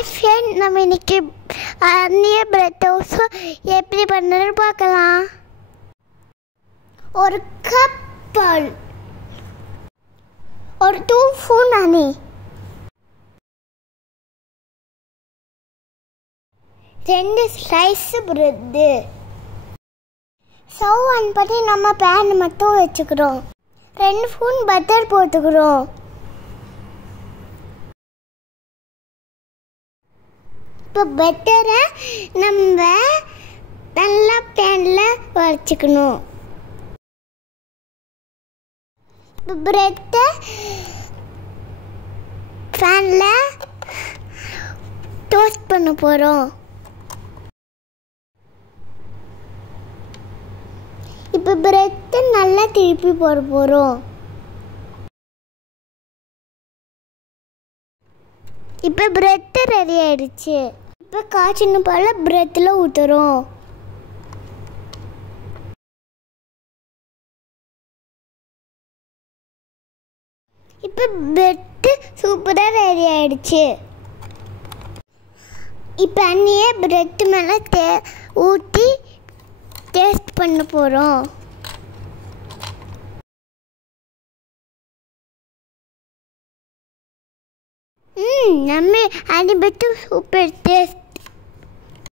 Hi friend, நம்ம இன்னைக்கு அந்நிய பிரெட் டோஸ்ட் எப்படி பண்ணுறதுன்னு பார்க்கலாம். ஒரு கப் பால், ஒரு 2 spoon honey, 2 slice bread. Stove on பண்ணி நம்ம பேன் மட்டும் வச்சுக்கிறோம். 2 ஸ்பூன் பட்டர் போட்டுக்கிறோம். இப்போ பட்டரை நம்ம நல்லா பேனில் வச்சுக்கணும். இப்போ பிரெட்டை பேனில் டோஸ்ட் பண்ண போகிறோம். இப்போ பிரெட்டை நல்லா திருப்பி போட போகிறோம். இப்போ பிரெட்டு ரெடி ஆயிடுச்சு. இப்போ காய்ச்சின பாலை பிரெட்டில் ஊற்றுறோம். இப்போ பிரெட்டு சூப்பராக ரெடி ஆயிடுச்சு. இப்போ அண்ணியே பிரெட்டு மேலே ஊற்றி டேஸ்ட் பண்ண போகிறோம். நம்ம அன்னி பிரெட்டு சூப்பர் டேஸ்ட்.